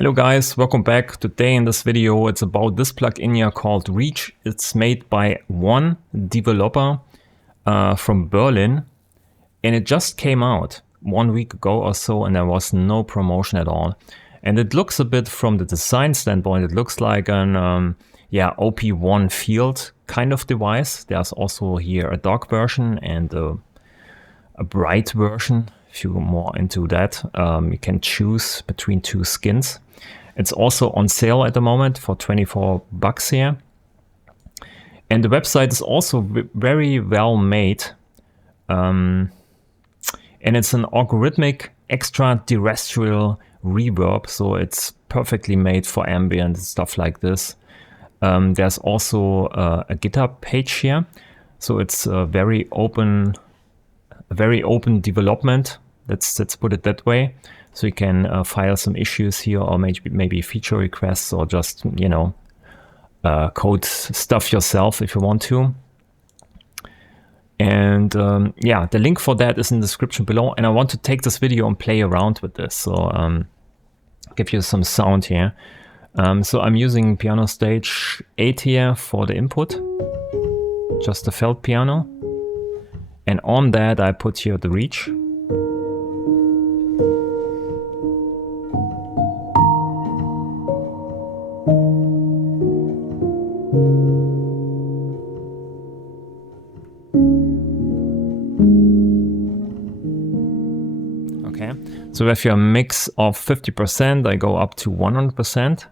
Hello guys, welcome back. Today in this video it's about this plugin here called Reach. It's made by one developer from Berlin, and it just came out 1 week ago or so, and there was no promotion at all. And it looks a bit, from the design standpoint, it looks like an OP1 field kind of device. There's also here a dark version and a bright version. If you're more into that, you can choose between two skins. It's also on sale at the moment for 24 bucks here. And the website is also very well made. And it's an algorithmic extraterrestrial reverb. So it's perfectly made for ambient and stuff like this. There's also a GitHub page here. So it's a very open development. Let's put it that way. So you can file some issues here, or maybe feature requests, or just, you know, code stuff yourself if you want to. And yeah, the link for that is in the description below. And I want to take this video and play around with this. So give you some sound here. So I'm using piano stage 8 here for the input, just a felt piano. And on that I put here the Reach. Okay, so with your mix of 50%, I go up to 100%.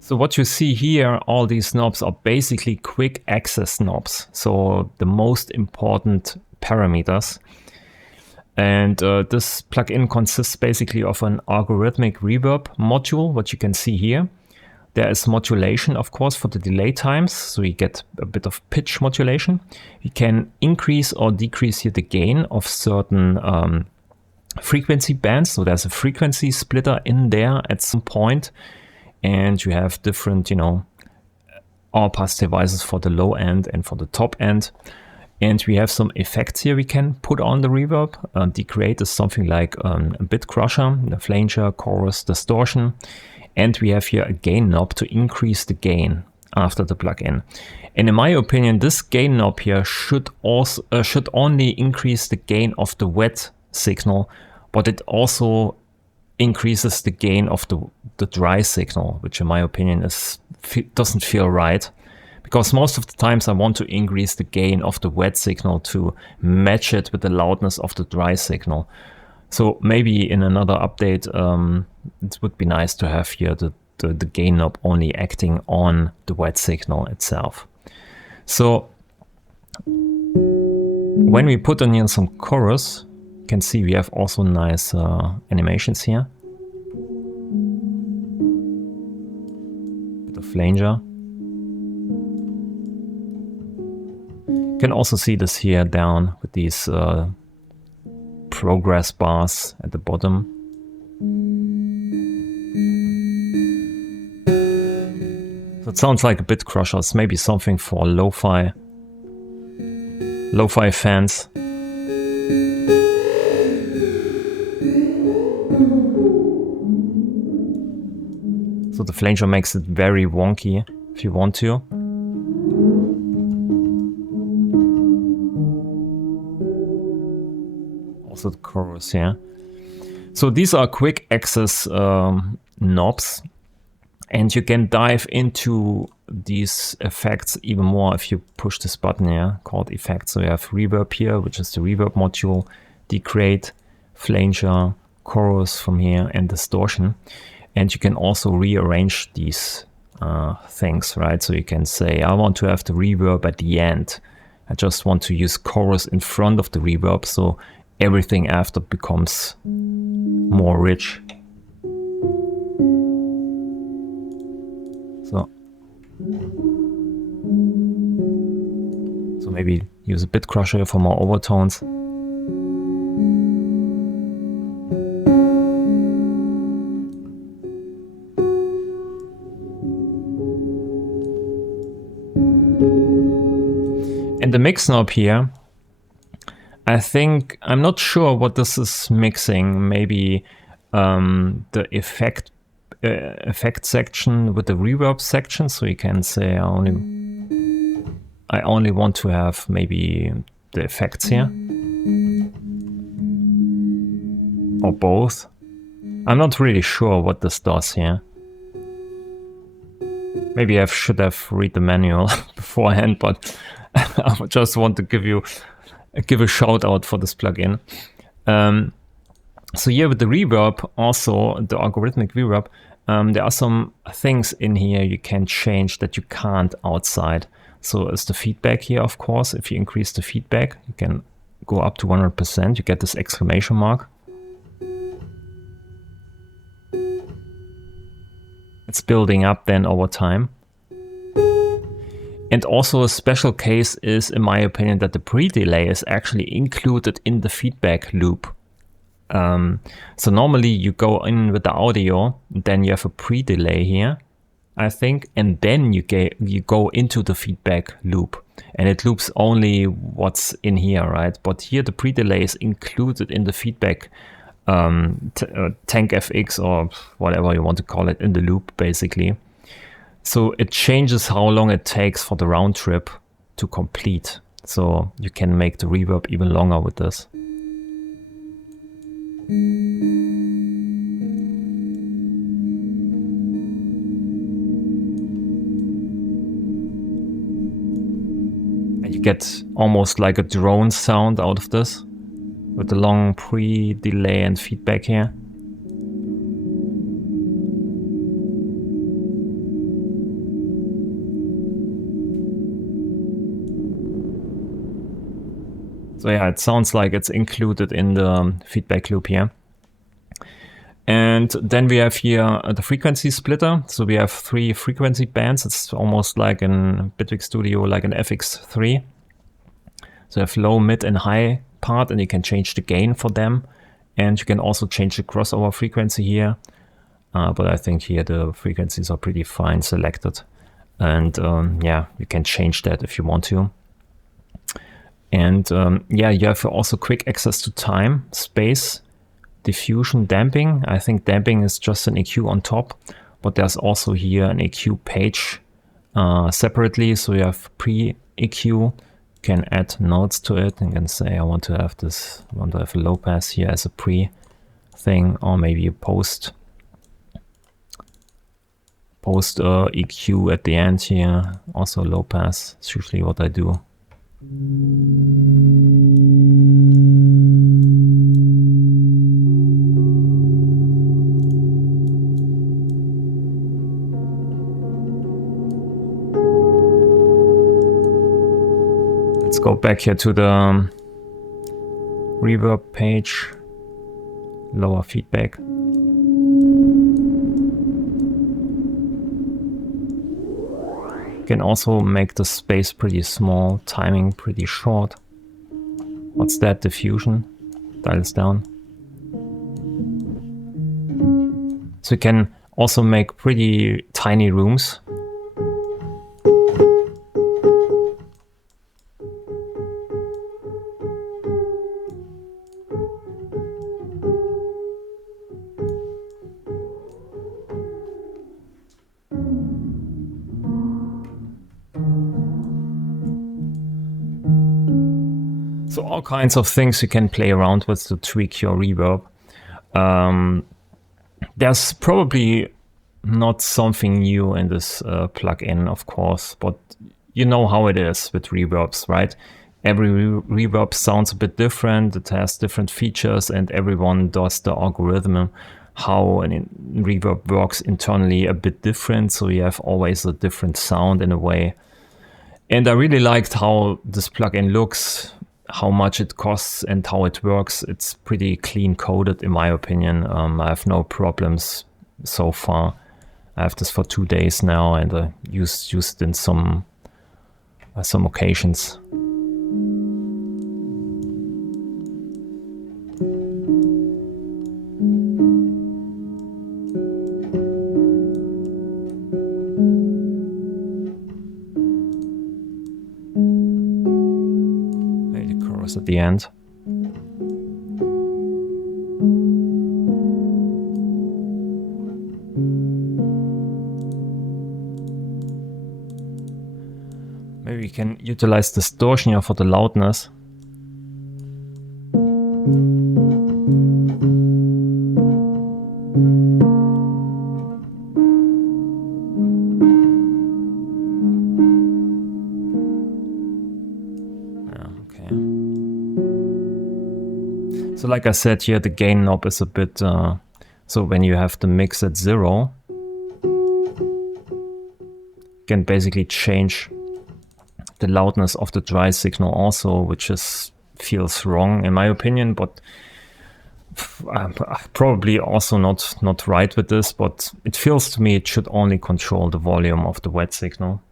So what you see here, all these knobs are basically quick access knobs. So the most important parameters. And this plugin consists basically of an algorithmic reverb module, what you can see here. There is modulation, of course, for the delay times. So you get a bit of pitch modulation. You can increase or decrease here the gain of certain frequency bands. So there's a frequency splitter in there at some point. And you have different, you know, all-pass devices for the low end and for the top end. And we have some effects here we can put on the reverb. Decreate is something like a bit crusher, the flanger, chorus, distortion. And we have here a gain knob to increase the gain after the plugin. And in my opinion, this gain knob here should only increase the gain of the wet signal, but it also increases the gain of the dry signal, which in my opinion doesn't feel right, because most of the times I want to increase the gain of the wet signal to match it with the loudness of the dry signal. So maybe in another update it would be nice to have here the gain knob only acting on the wet signal itself. So when we put in here some chorus, you can see we have also nice animations here. Bit of flanger. You can also see this here down with these progress bars at the bottom. So it sounds like a bit crusher. It's maybe something for lo-fi fans. So the flanger makes it very wonky if you want to. Also the chorus here. So these are quick access knobs, and you can dive into these effects even more if you push this button here called effects. So you have reverb here, which is the reverb module, decreate, flanger, chorus from here, and distortion. And you can also rearrange these things, right? So you can say, I want to have the reverb at the end. I just want to use chorus in front of the reverb, so everything after becomes more rich. So maybe use a bit crusher for more overtones. And the mix knob here, I think, I'm not sure what this is mixing. Maybe the effect section with the reverb section. So you can say I only want to have maybe the effects here, or both. I'm not really sure what this does here. Maybe I should have read the manual beforehand, but I just want to give a shout out for this plugin. So here with the reverb, also the algorithmic reverb, there are some things in here you can change that you can't outside. So it's the feedback here, of course. If you increase the feedback, you can go up to 100%. You get this exclamation mark. It's building up then over time. And also a special case is, in my opinion, that the pre-delay is actually included in the feedback loop. So normally you go in with the audio, then you have a pre-delay here, I think, and then you go into the feedback loop, and it loops only what's in here, right? But here the pre-delay is included in the feedback tank FX or whatever you want to call it in the loop, basically. So it changes how long it takes for the round trip to complete. So you can make the reverb even longer with this. And you get almost like a drone sound out of this, with the long pre-delay and feedback here. So yeah, it sounds like it's included in the feedback loop here. And then we have here the frequency splitter. So we have 3 frequency bands. It's almost like in Bitwig Studio, like an FX3. So you have low, mid, and high part, and you can change the gain for them. And you can also change the crossover frequency here. But I think here the frequencies are pretty fine selected. And yeah, you can change that if you want to. And yeah, you have also quick access to time, space, diffusion, damping. I think damping is just an EQ on top, but there's also here an EQ page separately. So you have pre-EQ, you can add notes to it and can say, I want to have this, I want to have a low pass here as a pre thing, or maybe a post EQ at the end here, also low pass. It's usually what I do. Let's go back here to the reverb page, lower feedback. Can also make the space pretty small, timing pretty short. What's that? Diffusion, dials down. So you can also make pretty tiny rooms. So all kinds of things you can play around with to tweak your reverb. There's probably not something new in this plugin, of course, but you know how it is with reverbs, right? Every reverb sounds a bit different, it has different features, and everyone does the algorithm, how a reverb works internally a bit different, so you have always a different sound in a way. And I really liked how this plugin looks, how much it costs and how it works. It's pretty clean coded in my opinion. I have no problems so far. I have this for 2 days now, and I used it in some occasions. chorus at the end. Maybe we can utilize distortion here for the loudness. So like I said here, the gain knob is a bit, so when you have the mix at 0, you can basically change the loudness of the dry signal also, which feels wrong in my opinion, but I'm probably also not right with this, but it feels to me it should only control the volume of the wet signal.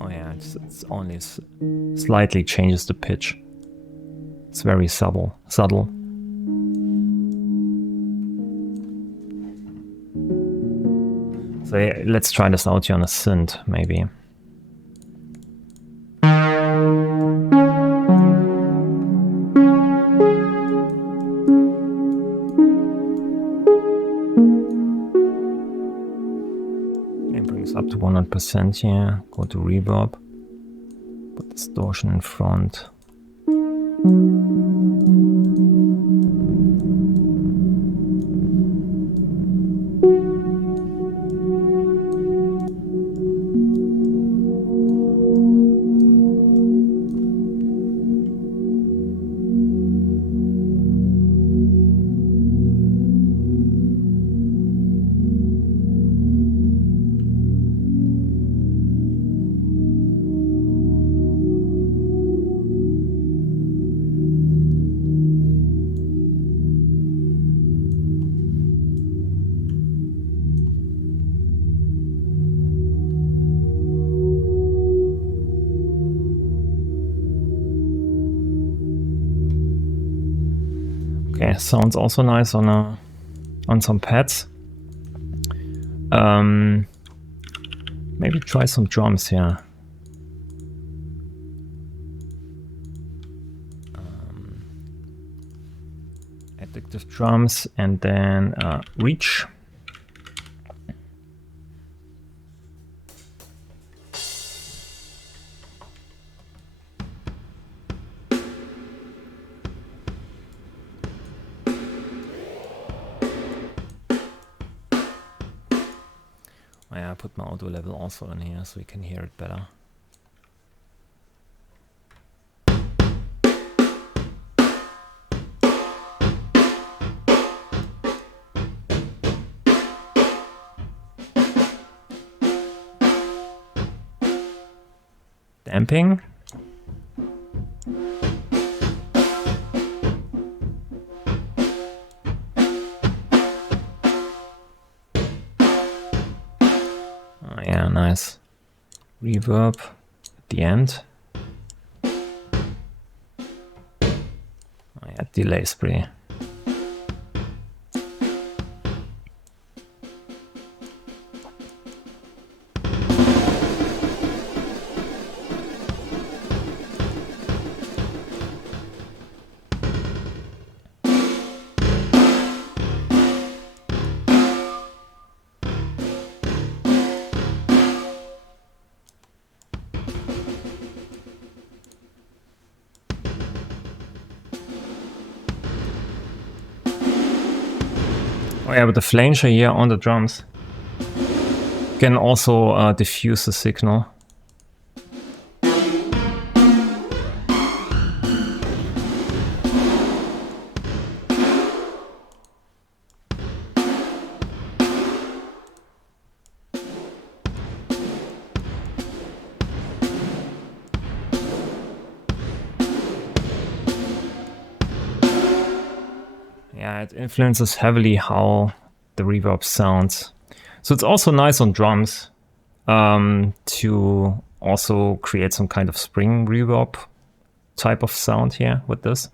Oh yeah, it's only slightly changes the pitch. It's very subtle. So yeah, let's try this out here on a synth, maybe. It brings up to 100% here. Go to reverb. Put distortion in front. Okay, sounds also nice on some pads. Maybe try some drums here. Addictive drums and then reach. I put my audio level also in here so we can hear it better. Damping. Yeah, nice. Reverb at the end. Oh yeah, delay is pretty. Oh yeah, with the flanger here on the drums can also diffuse the signal. Yeah, it influences heavily how the reverb sounds. So it's also nice on drums to also create some kind of spring reverb type of sound here with this.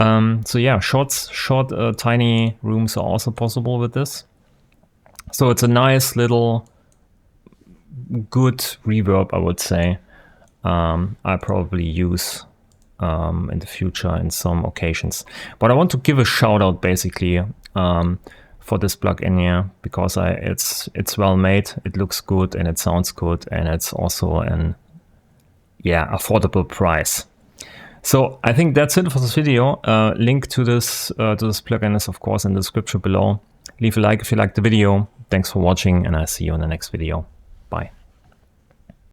So yeah, short tiny rooms are also possible with this. So it's a nice little good reverb, I would say. I probably use in the future in some occasions. But I want to give a shout out basically for this plugin here, because it's well made, it looks good, and it sounds good, and it's also an affordable price. So I think that's it for this video. Link to this plugin is of course in the description below. Leave a like if you liked the video. Thanks for watching, and I'll see you in the next video. Bye.